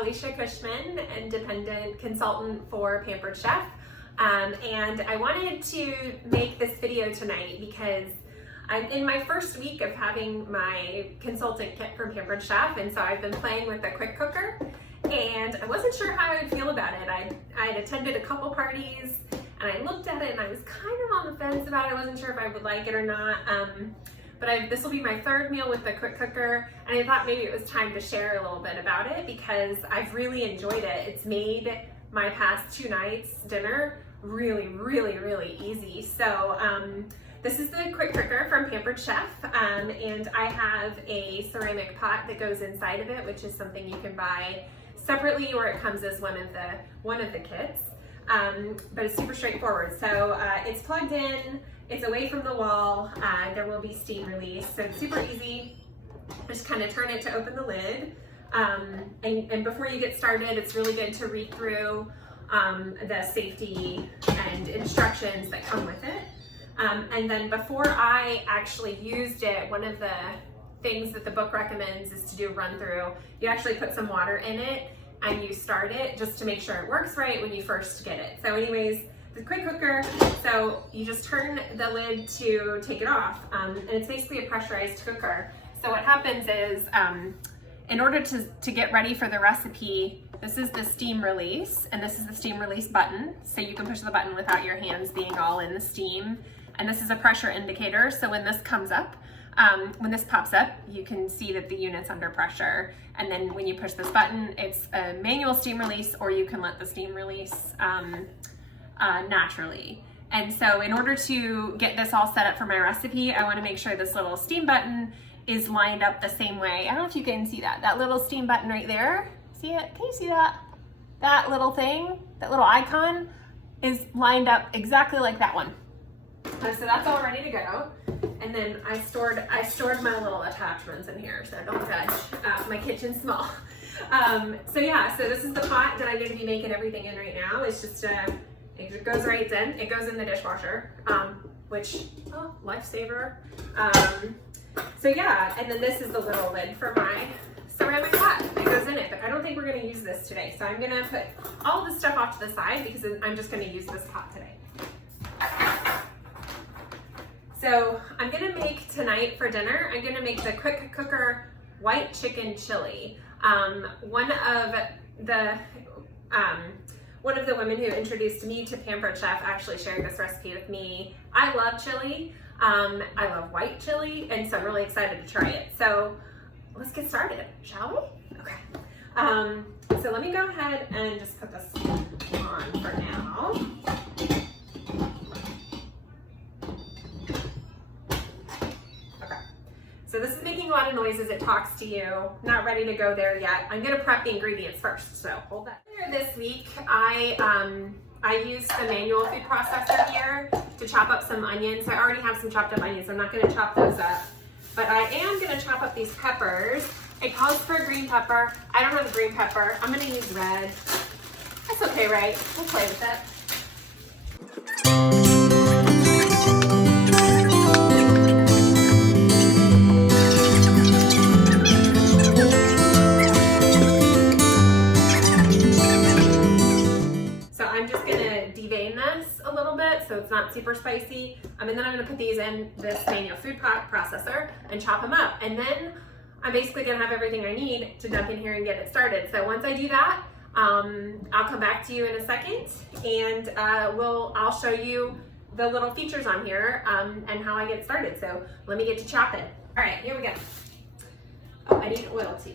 Alicia Cushman, independent consultant for Pampered Chef. And I wanted to make this video tonight because I'm in my first week of having my consultant kit from Pampered Chef, and so I've been playing with the quick cooker, and I wasn't sure how I would feel about it. I had attended a couple parties, and I looked at it, and I was kind of on the fence about it. I wasn't sure if I would like it or not. But this will be my third meal with the quick cooker, and I thought maybe it was time to share a little bit about it because I've really enjoyed it. It's made my past 2 nights dinner really, really, really easy. So this is the quick cooker from Pampered Chef, and I have a ceramic pot that goes inside of it, which is something you can buy separately, or it comes as one of the kits. But it's super straightforward. So it's plugged in. It's away from the wall. There will be steam release, so it's super easy. Just kind of turn it to open the lid. And before you get started, it's really good to read through the safety and instructions that come with it. And then before I actually used it, one of the things that the book recommends is to do a run through. You actually put some water in it and you start it just to make sure it works right when you first get it. So anyways, the quick cooker, so you just turn the lid to take it off, and it's basically a pressurized cooker. So what happens is, in order to get ready for the recipe, this is the steam release, and this is the steam release button, so you can push the button without your hands being all in the steam. And this is a pressure indicator, so when this comes up, when this pops up, you can see that the unit's under pressure. And then when you push this button, it's a manual steam release, or you can let the steam release naturally. And so in order to get this all set up for my recipe, I want to make sure this little steam button is lined up the same way. I don't know if you can see that little steam button right there. See it? Can you see that? That little thing, that little icon is lined up exactly like that one. So that's all ready to go. And then I stored my little attachments in here, so don't judge. My kitchen's small. So yeah, so this is the pot that I'm going to be making everything in right now. It's just it goes right in. It goes in the dishwasher, which, oh, lifesaver. So yeah, and then this is the little lid for my ceramic pot that goes in it, but I don't think we're going to use this today. So I'm going to put all this stuff off to the side because I'm just going to use this pot today. So I'm going to make tonight for dinner, I'm going to make the quick cooker white chicken chili. One of the women who introduced me to Pampered Chef actually shared this recipe with me. I love chili. I love white chili, and so I'm really excited to try it. So let's get started, shall we? Okay. So let me go ahead and just put this on for now. Okay. So this is making a lot of noise as it talks to you. Not ready to go there yet. I'm gonna prep the ingredients first, so hold that. This week, I used the manual food processor here to chop up some onions. I already have some chopped up onions, so I'm not gonna chop those up. But I am gonna chop up these peppers. It calls for a green pepper. I don't have a green pepper. I'm gonna use red. That's okay, right? We'll play with it. So it's not super spicy. And then I'm gonna put these in this manual food processor and chop them up. And then I'm basically gonna have everything I need to dump in here and get it started. So once I do that, I'll come back to you in a second, and I'll show you the little features on here and how I get started. So let me get to chopping. All right, here we go. Oh, I need oil too.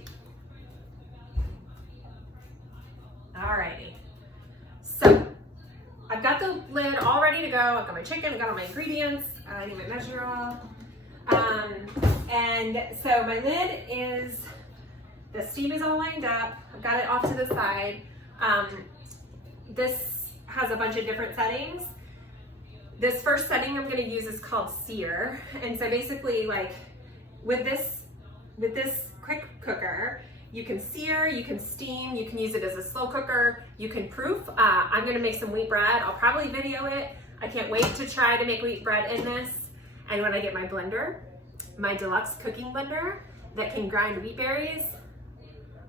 All righty. So I've got the lid all ready to go. I've got my chicken, I've got all my ingredients. I need my measure oil. And so my lid is, the steam is all lined up. I've got it off to the side. This has a bunch of different settings. This first setting I'm gonna use is called sear. And so basically, like with this quick cooker, you can sear, you can steam, you can use it as a slow cooker, you can proof. I'm gonna make some wheat bread. I'll probably video it. I can't wait to try to make wheat bread in this. And when I get my blender, my deluxe cooking blender that can grind wheat berries,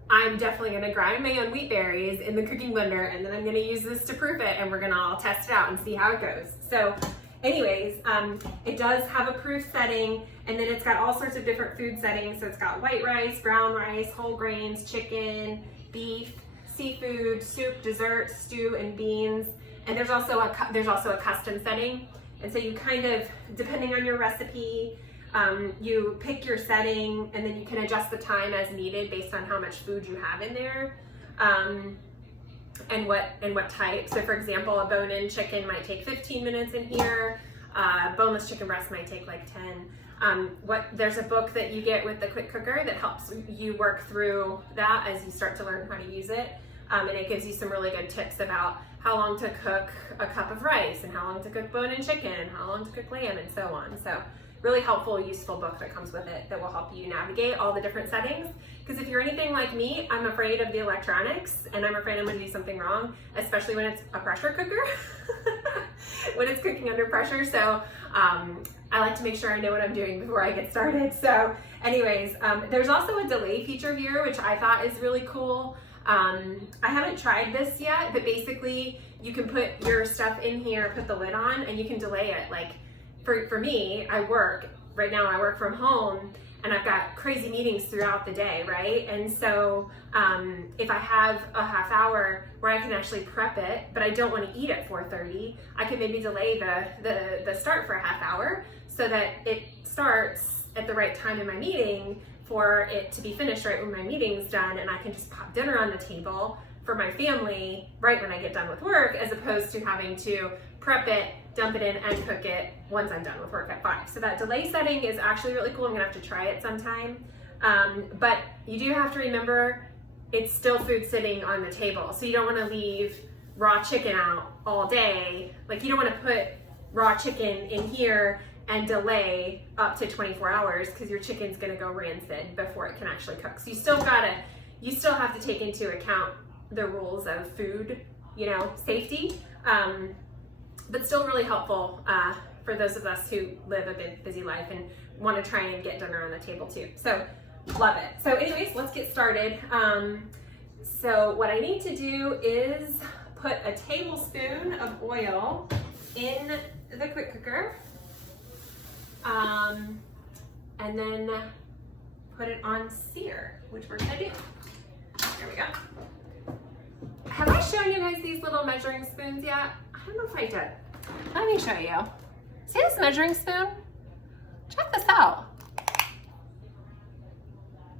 I'm definitely gonna grind my own wheat berries in the cooking blender, and then I'm gonna use this to proof it, and we're gonna all test it out and see how it goes. So anyways, it does have a proof setting, and then it's got all sorts of different food settings. So it's got white rice, brown rice, whole grains, chicken, beef, seafood, soup, dessert, stew, and beans. And there's also a custom setting. And so you kind of, depending on your recipe, you pick your setting, and then you can adjust the time as needed based on how much food you have in there, and what type. So for example, a bone-in chicken might take 15 minutes in here. Boneless chicken breast might take like 10. There's a book that you get with the quick cooker that helps you work through that as you start to learn how to use it. And it gives you some really good tips about how long to cook a cup of rice, and how long to cook bone-in chicken, and how long to cook lamb, and so on. So really helpful, useful book that comes with it that will help you navigate all the different settings. Because if you're anything like me, I'm afraid of the electronics, and I'm afraid I'm going to do something wrong, especially when it's a pressure cooker, when it's cooking under pressure. So I like to make sure I know what I'm doing before I get started. So anyways, there's also a delay feature here, which I thought is really cool. I haven't tried this yet, but basically you can put your stuff in here, put the lid on, and you can delay it. Like for me, right now I work from home, and I've got crazy meetings throughout the day, right? And so if I have a half hour where I can actually prep it, but I don't want to eat at 4:30, I can maybe delay the start for a half hour so that it starts at the right time in my meeting for it to be finished right when my meeting's done, and I can just pop dinner on the table for my family right when I get done with work, as opposed to having to prep it, dump it in, and cook it once I'm done with work at 5. So that delay setting is actually really cool. I'm gonna have to try it sometime. But you do have to remember it's still food sitting on the table. So you don't wanna leave raw chicken out all day. Like you don't wanna put raw chicken in here and delay up to 24 hours because your chicken's gonna go rancid before it can actually cook. So you still have to take into account the rules of food, safety, but still really helpful for those of us who live a bit busy life and want to try and get dinner on the table too. So love it. So anyways, let's get started. So what I need to do is put a tablespoon of oil in the quick cooker, and then put it on sear, which we're gonna do. There we go. Have I shown you guys these little measuring spoons yet? I don't know if I did. Let me show you. See this measuring spoon? Check this out.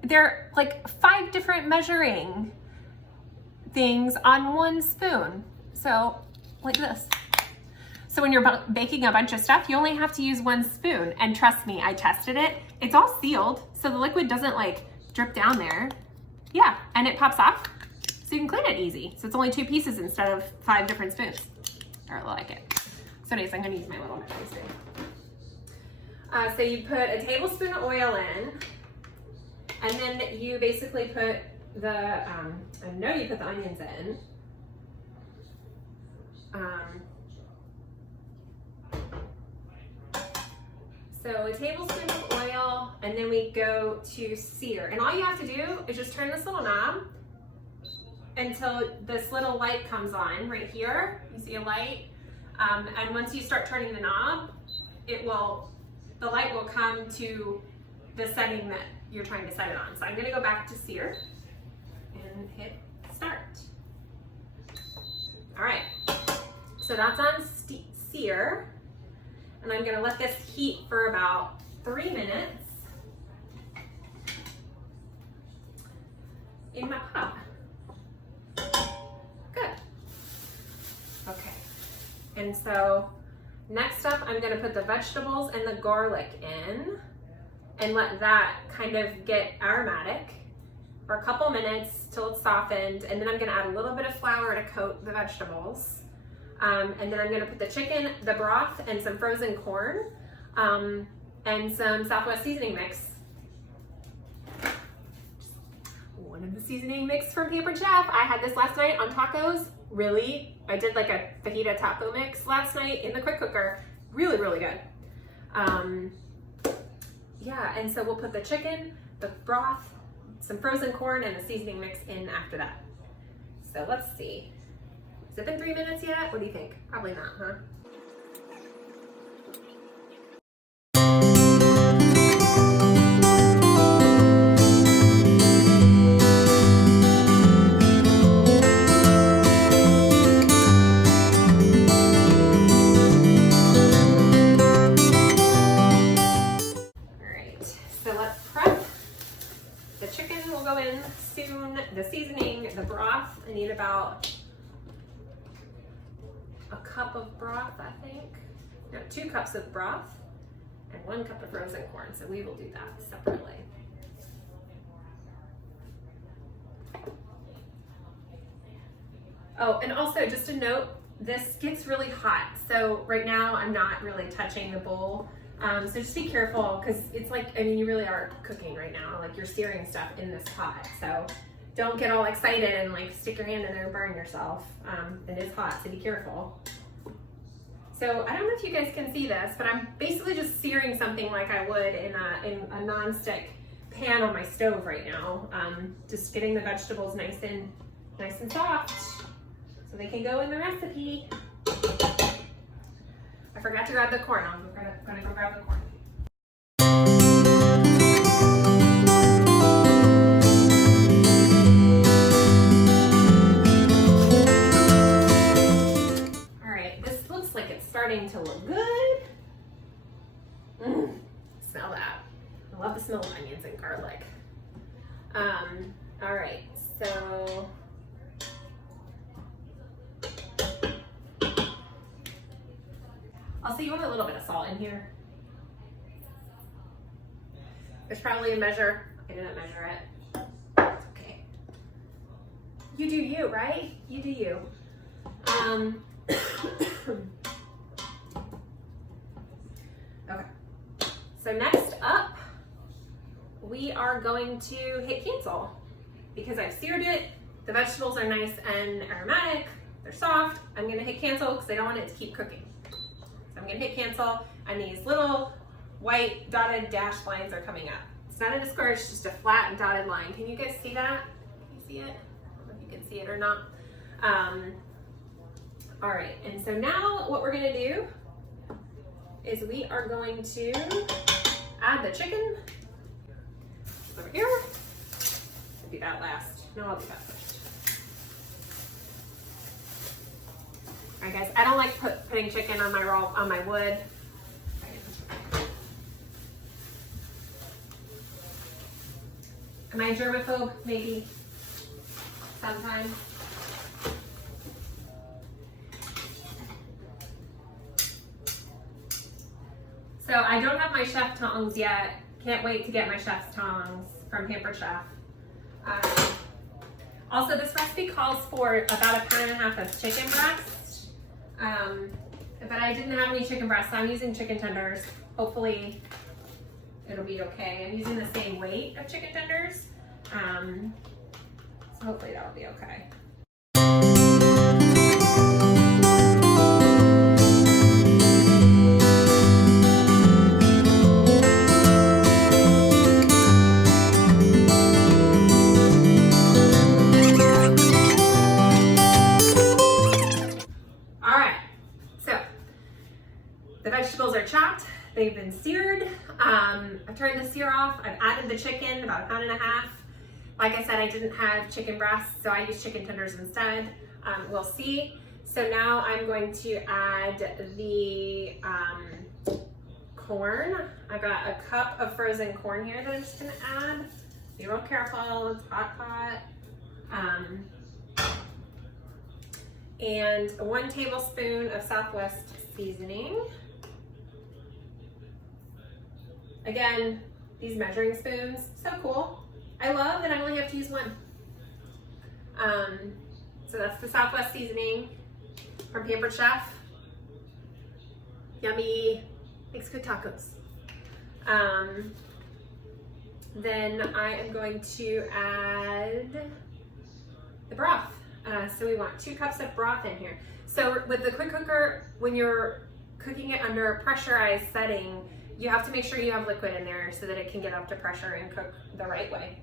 They're like 5 different measuring things on one spoon. So like this. So when you're baking a bunch of stuff, you only have to use 1 spoon. And trust me, I tested it. It's all sealed, so the liquid doesn't like drip down there. Yeah, and it pops off, so you can clean it easy. So it's only 2 pieces instead of 5 different spoons. I really like it. So anyways, I'm gonna use my little measuring spoon. So you put a tablespoon of oil in, and then you basically put the, I know you put the onions in. So a tablespoon of oil, and then we go to sear. And all you have to do is just turn this little knob until this little light comes on right here. You see a light? And once you start turning the knob, the light will come to the setting that you're trying to set it on. So I'm gonna go back to sear and hit start. All right, so that's on sear. And I'm gonna let this heat for about 3 minutes in my pot. Good. Okay. And so next up, I'm gonna put the vegetables and the garlic in and let that kind of get aromatic for a couple minutes till it's softened. And then I'm gonna add a little bit of flour to coat the vegetables. And then I'm gonna put the chicken, the broth, and some frozen corn, and some Southwest seasoning mix. One of the seasoning mix from Pampered Chef. I had this last night on tacos. I did like a fajita taco mix last night in the quick cooker. Really, really good. Yeah, and so we'll put the chicken, the broth, some frozen corn and the seasoning mix in after that. So let's see. Has it been 3 minutes yet? What do you think? Probably not, huh? The chicken will go in soon. The seasoning, the broth, I need about a cup of broth, I think. No, 2 cups of broth and 1 cup of frozen corn. So we will do that separately. Oh, and also just a note, this gets really hot. So right now I'm not really touching the bowl. So just be careful because it's like, I mean, you really are cooking right now. Like you're searing stuff in this pot. So don't get all excited and like stick your hand in there and burn yourself. It is hot, so be careful. So I don't know if you guys can see this, but I'm basically just searing something like I would in a non-stick pan on my stove right now. Just getting the vegetables nice and soft so they can go in the recipe. I forgot to grab the corn. I'm gonna go grab the corn. All right, this looks like it's starting to look good. Smell that. I love the smell of onions and garlic. All right, so also, you want a little bit of salt in here. There's probably a measure. I didn't measure it. It's okay. You do you, right? You do you. Okay. So next up, we are going to hit cancel because I've seared it. The vegetables are nice and aromatic. They're soft. I'm gonna hit cancel because I don't want it to keep cooking. I'm gonna hit cancel, and these little white dotted dashed lines are coming up. It's not a square, it's just a flat and dotted line. Can you guys see that? Can you see it? I don't know if you can see it or not. All right, and so now what we're gonna do is we are going to add the chicken over here. I'll do that last. No, I'll do that first. All right, guys, I don't like putting chicken on my wood. Am I a germaphobe? Maybe. Sometimes. So I don't have my chef tongs yet. Can't wait to get my chef's tongs from Pampered Chef. Also, this recipe calls for about 1.5 pounds of chicken breast. But I didn't have any chicken breast, so I'm using chicken tenders. Hopefully it'll be okay. I'm using the same weight of chicken tenders. So hopefully that'll be okay. The vegetables are chopped, they've been seared. I've turned the sear off, I've added the chicken, about 1.5 pounds. Like I said, I didn't have chicken breasts, so I used chicken tenders instead. We'll see. So now I'm going to add the corn. I've got a cup of frozen corn here that I'm just gonna add. Be real careful, it's hot. And 1 tablespoon of Southwest seasoning. Again, these measuring spoons, so cool. I love that I only have to use 1. So that's the Southwest seasoning from Pampered Chef. Yummy, makes good tacos. Then I am going to add the broth. So we want 2 cups of broth in here. So with the quick cooker, when you're cooking it under a pressurized setting, you have to make sure you have liquid in there so that it can get up to pressure and cook the right way.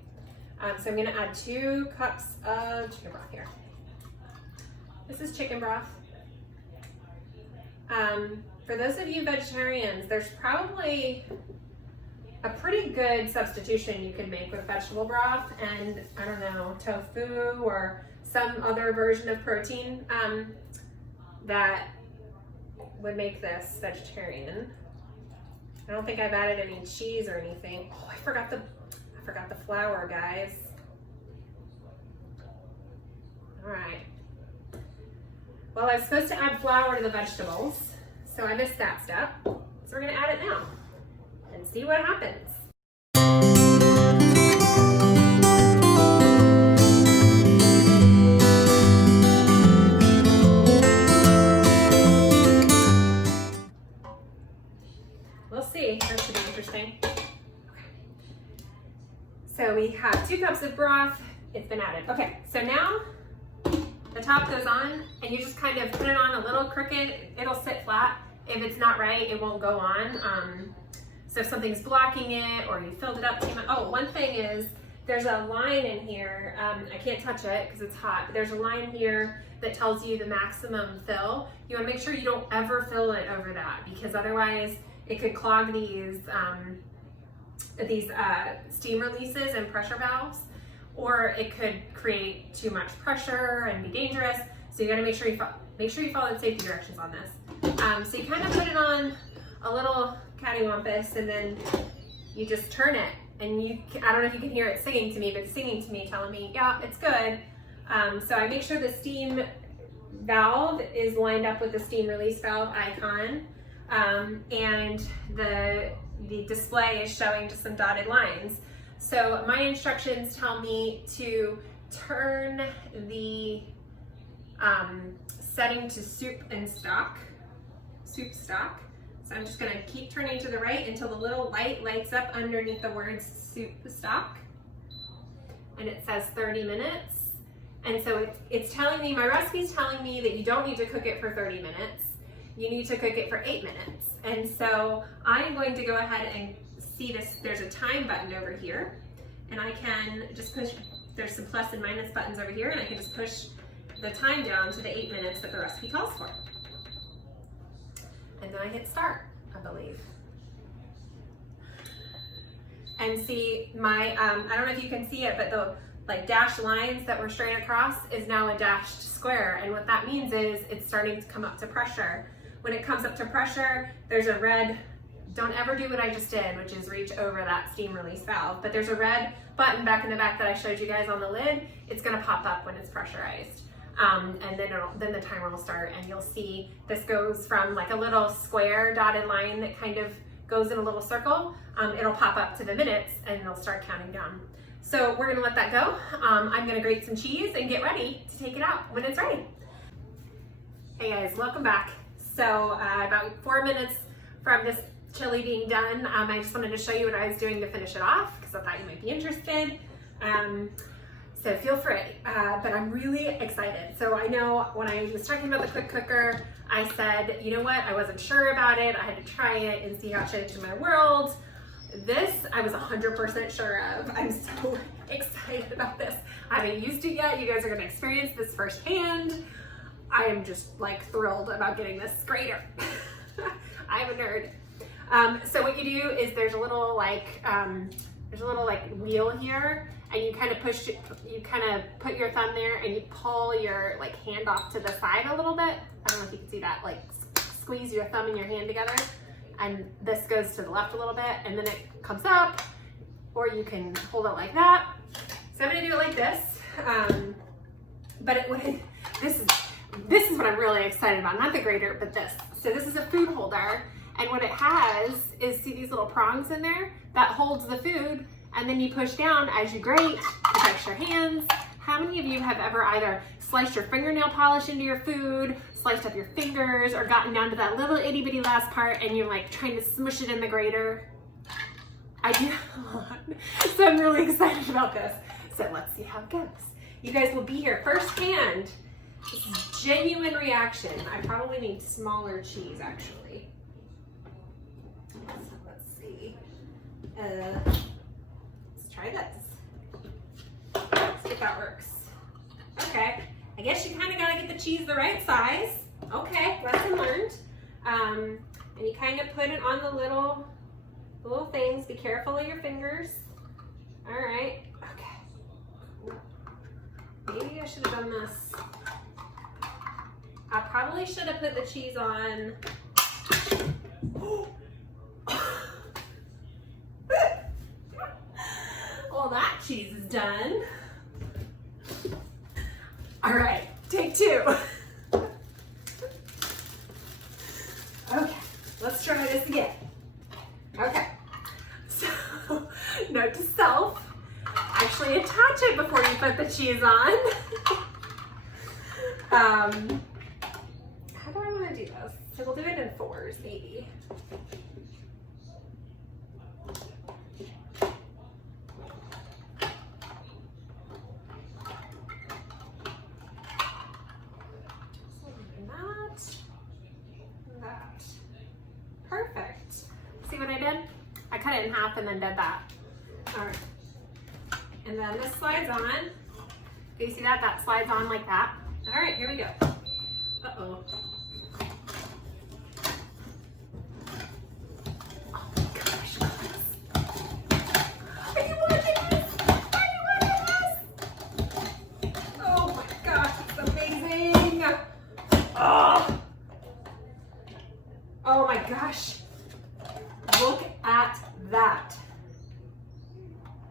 So I'm gonna add 2 cups of chicken broth here. This is chicken broth. For those of you vegetarians, there's probably a pretty good substitution you could make with vegetable broth and, I don't know, tofu or some other version of protein that would make this vegetarian. I don't think I've added any cheese or anything. Oh, I forgot the flour, guys. All right. Well, I was supposed to add flour to the vegetables, so I missed that step. So we're gonna add it now and see what happens. We'll see, that should be interesting. So we have 2 cups of broth, it's been added. Okay, so now the top goes on and you just kind of put it on a little crooked, it'll sit flat. If it's not right, it won't go on. So if something's blocking it or you filled it up too much. Oh, one thing is there's a line in here. I can't touch it because it's hot, but there's a line here that tells you the maximum fill. You wanna make sure you don't ever fill it over that because otherwise it could clog these steam releases and pressure valves, or it could create too much pressure and be dangerous. So you gotta make sure you follow the safety directions on this. So you kind of put it on a little cattywampus and then you just turn it. And I don't know if you can hear it singing to me, but it's singing to me, telling me, yeah, it's good. So I make sure the steam valve is lined up with the steam release valve icon. And the display is showing just some dotted lines. So my instructions tell me to turn the setting to soup stock. So I'm just gonna keep turning to the right until the little light lights up underneath the words soup stock. And it says 30 minutes. And so it's telling me, my recipe's telling me that you don't need to cook it for 30 minutes. You need to cook it for 8 minutes. And so I'm going to go ahead and see this, there's a time button over here. And I can just push, there's some plus and minus buttons over here, and I can just push the time down to the 8 minutes that the recipe calls for. And then I hit start, I believe. And see my, I don't know if you can see it, but the dashed lines that were straight across is now a dashed square. And what that means is it's starting to come up to pressure. When it comes up to pressure, there's a red, don't ever do what I just did, which is reach over that steam release valve, but there's a red button back in the back that I showed you guys on the lid. It's gonna pop up when it's pressurized. And then the timer will start and you'll see this goes from like a little square dotted line that kind of goes in a little circle. It'll pop up to the minutes and it'll start counting down. So we're gonna let that go. I'm gonna grate some cheese and get ready to take it out when it's ready. Hey guys, welcome back. So about 4 minutes from this chili being done, I just wanted to show you what I was doing to finish it off because I thought you might be interested. So feel free, but I'm really excited. So I know when I was talking about the quick cooker, I said, you know what, I wasn't sure about it. I had to try it and see how it changed my world. This, I was 100% sure of. I'm so excited about this. I haven't used it yet. You guys are gonna experience this firsthand. I am just like thrilled about getting this grater. I'm a nerd. So what you do is there's a little wheel here, and you kind of push it, you kind of put your thumb there and you pull your hand off to the side a little bit. I don't know if you can see that, squeeze your thumb and your hand together, and this goes to the left a little bit, and then it comes up, or you can hold it like that. So I'm gonna do it like this, this is what I'm really excited about, not the grater, but this. So this is a food holder, and what it has is, see these little prongs in there? That holds the food, and then you push down as you grate, protects your hands. How many of you have ever either sliced your fingernail polish into your food, sliced up your fingers, or gotten down to that little itty bitty last part and you're trying to smush it in the grater? I do a lot. So I'm really excited about this. So let's see how it goes. You guys will be here firsthand. This is genuine reaction. I probably need smaller cheese actually. So let's see. Let's try this. if that works. Okay, I guess you kind of gotta get the cheese the right size. Okay, lesson learned. And you kind of put it on the little things. Be careful of your fingers. All right, okay. Maybe I should have done this. I probably should have put the cheese on. Well, that cheese is done. All right, take two. Okay, let's try this again. Okay, so note to self, actually attach it before you put the cheese on. How do I want to do this? So we'll do it in fours, maybe. That. Perfect. See what I did? I cut it in half and then did that. All right. And then this slides on. Do you see that? That slides on like that. All right, here we go. Uh-oh. Oh my gosh, guys. Are you watching this? Are you watching this? Oh my gosh, it's amazing. Oh. Oh my gosh. Look at that.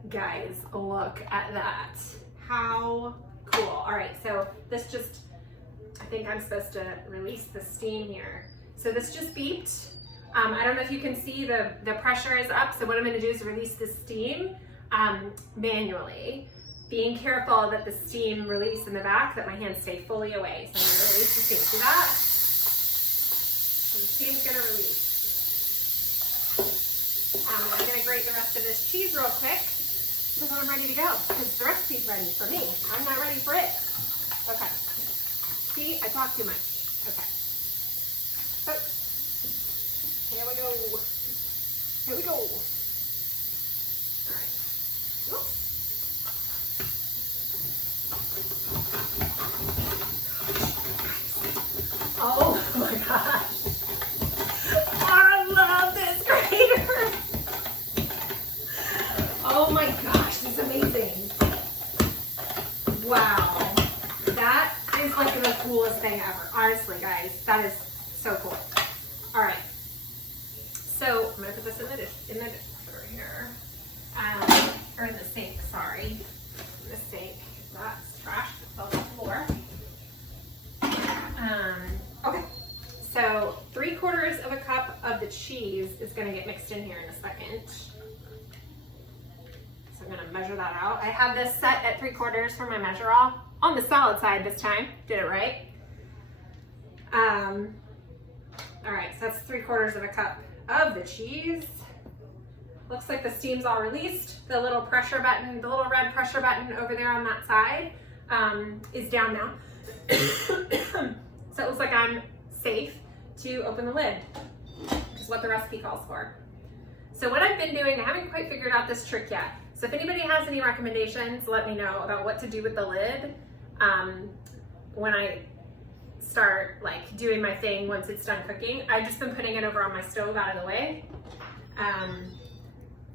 Guys, look at that. How cool. All right, so this just, I think I'm supposed to release the steam here. So this just beeped. I don't know if you can see the pressure is up. So what I'm gonna do is release the steam manually, being careful that the steam release in the back, that my hands stay fully away. So I'm gonna release the steam. See that? And the steam's gonna release. I'm gonna grate the rest of this cheese real quick so that I'm ready to go, because the recipe's ready for me. I'm not ready for it. Okay. See, I talk too much. Okay. So, here we go. Here we go. All right. Whoop. Oh my gosh. I love this grater. Oh my gosh, it's amazing. Wow. That is like the coolest thing ever. Honestly, guys, that is so cool. All right. So I'm gonna put this in the dishwasher here. Or in the sink, sorry. In the sink. That's trash. It's on the floor. Okay. So 3/4 of a cup of the cheese is gonna get mixed in here in a second. So I'm gonna measure that out. I have this set at 3/4 for my measure all. On the solid side this time. Did it right. All right, so that's 3/4 of a cup of the cheese. Looks like the steam's all released. The little pressure button, the little red pressure button over there on that side is down now. So it looks like I'm safe to open the lid, which is what the recipe calls for. So what I've been doing, I haven't quite figured out this trick yet. So if anybody has any recommendations, let me know about what to do with the lid when I start like doing my thing once it's done cooking. I've just been putting it over on my stove out of the way.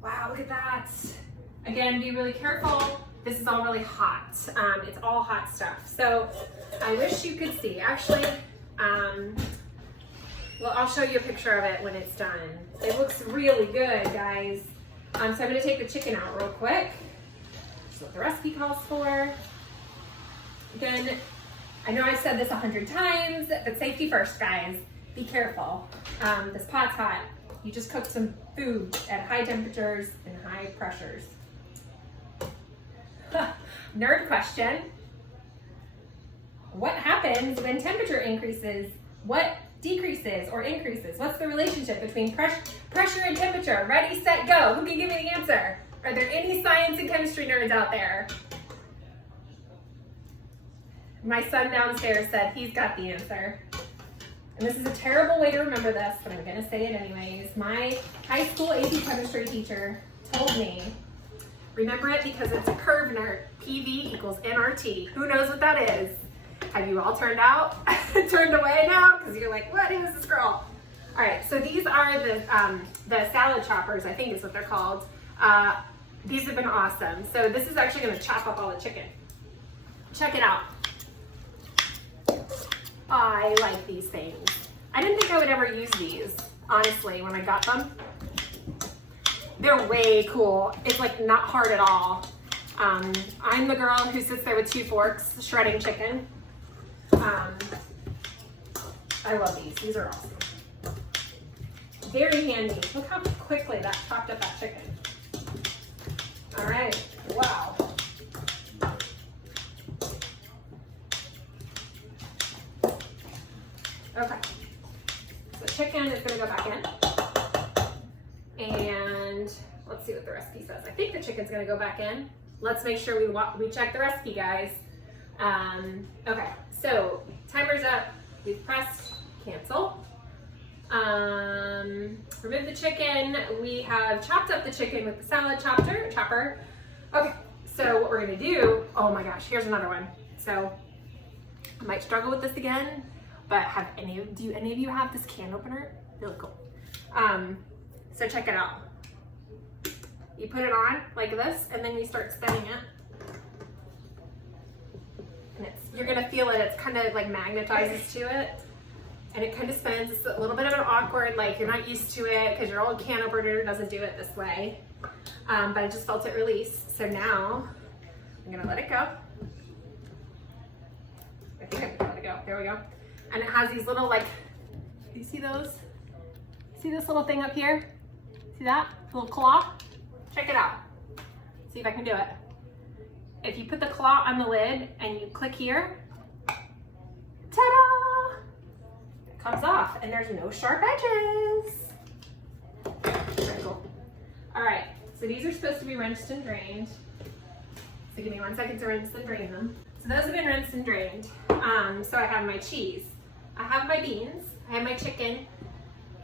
Wow, look at that. Again, be really careful. This is all really hot. It's all hot stuff. So I wish you could see. Actually, well, I'll show you a picture of it when it's done. It looks really good, guys. So I'm gonna take the chicken out real quick. That's what the recipe calls for. Again, I know I've said this 100 times, but safety first, guys. Be careful. This pot's hot. You just cooked some food at high temperatures and high pressures. Nerd question. What happens when temperature increases? What decreases or increases? What's the relationship between pressure and temperature? Ready, set, go. Who can give me the answer? Are there any science and chemistry nerds out there? My son downstairs said he's got the answer. And this is a terrible way to remember this, but I'm gonna say it anyways. My high school AP chemistry teacher told me, Remember it because it's a curve nerd. PV equals NRT. Who knows what that is? Have you all turned away now? Because you're like, what is this girl? All right, so these are the salad choppers, I think is what they're called. These have been awesome. So this is actually gonna chop up all the chicken. Check it out. I like these things. I didn't think I would ever use these, honestly, when I got them. They're way cool. It's like not hard at all. I'm the girl who sits there with 2 forks shredding chicken. I love these. These are awesome. Very handy. Look how quickly that chopped up that chicken. All right. Wow. Okay. So chicken is going to go back in. And let's see what the recipe says. I think the chicken's going to go back in. Let's make sure we check the recipe, guys. Okay. So timer's up. We've pressed cancel. Remove the chicken. We have chopped up the chicken with the salad chopper. Okay, so what we're gonna do, oh my gosh, here's another one. So I might struggle with this again, but do any of you have this can opener? Really cool. So check it out. You put it on like this, and then you start spinning it. And you're gonna feel it, it's kind of like magnetizes to it. And it kind of spins. It's a little bit of an awkward, like you're not used to it because your old can opener doesn't do it this way. But I just felt it release. So now I'm gonna let it go. I think I'm gonna let it go. There we go. And it has these little like, do you see those? See this little thing up here? See that? Little claw? Check it out. See if I can do it. If you put the claw on the lid and you click here, ta-da! Comes off and there's no sharp edges. Very cool. All right, so these are supposed to be rinsed and drained. So give me 1 second to rinse and drain them. So those have been rinsed and drained. So I have my cheese, I have my beans, I have my chicken,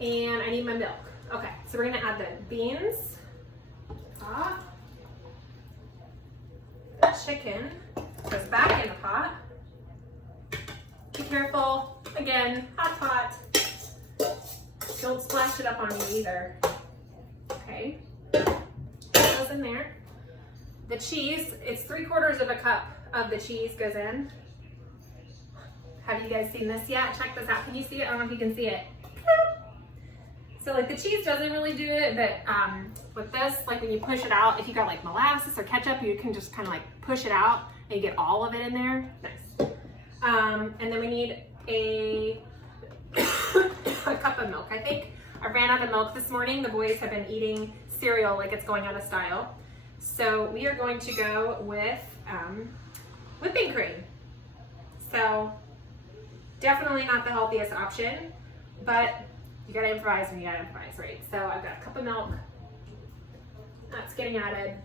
and I need my milk. Okay, so we're gonna add the beans, the chicken goes back in the pot. Be careful, again, hot pot. Don't splash it up on you either. Okay, goes in there. The cheese, it's 3/4 of a cup of the cheese goes in. Have you guys seen this yet? Check this out, can you see it? I don't know if you can see it. So like the cheese doesn't really do it, but with this, like when you push it out, if you got like molasses or ketchup, you can just kind of like push it out and you get all of it in there. Nice. And then we need a cup of milk, I think. I ran out of milk this morning. The boys have been eating cereal like it's going out of style. So we are going to go with whipping cream. So definitely not the healthiest option, but you gotta improvise when you gotta improvise, right? So I've got a cup of milk. That's getting added.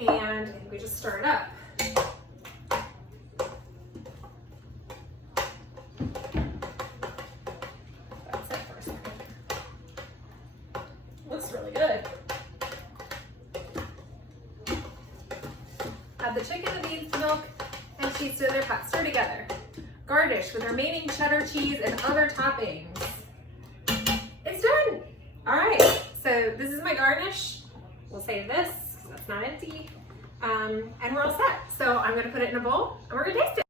And we just stir it up. That's it for a second. Looks really good. Add the chicken, the beans, the milk, and cheese to their pot. Stir together. Garnish with remaining cheddar cheese and other toppings. It's done. All right, so this is my garnish. We'll save this, so that's not empty. And we're all set. So I'm gonna put it in a bowl and we're gonna taste it.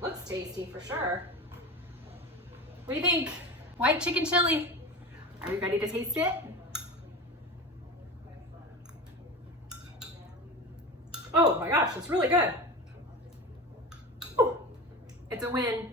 Looks tasty for sure. What do you think? White chicken chili. Are we ready to taste it? Oh my gosh, it's really good. Ooh, it's a win.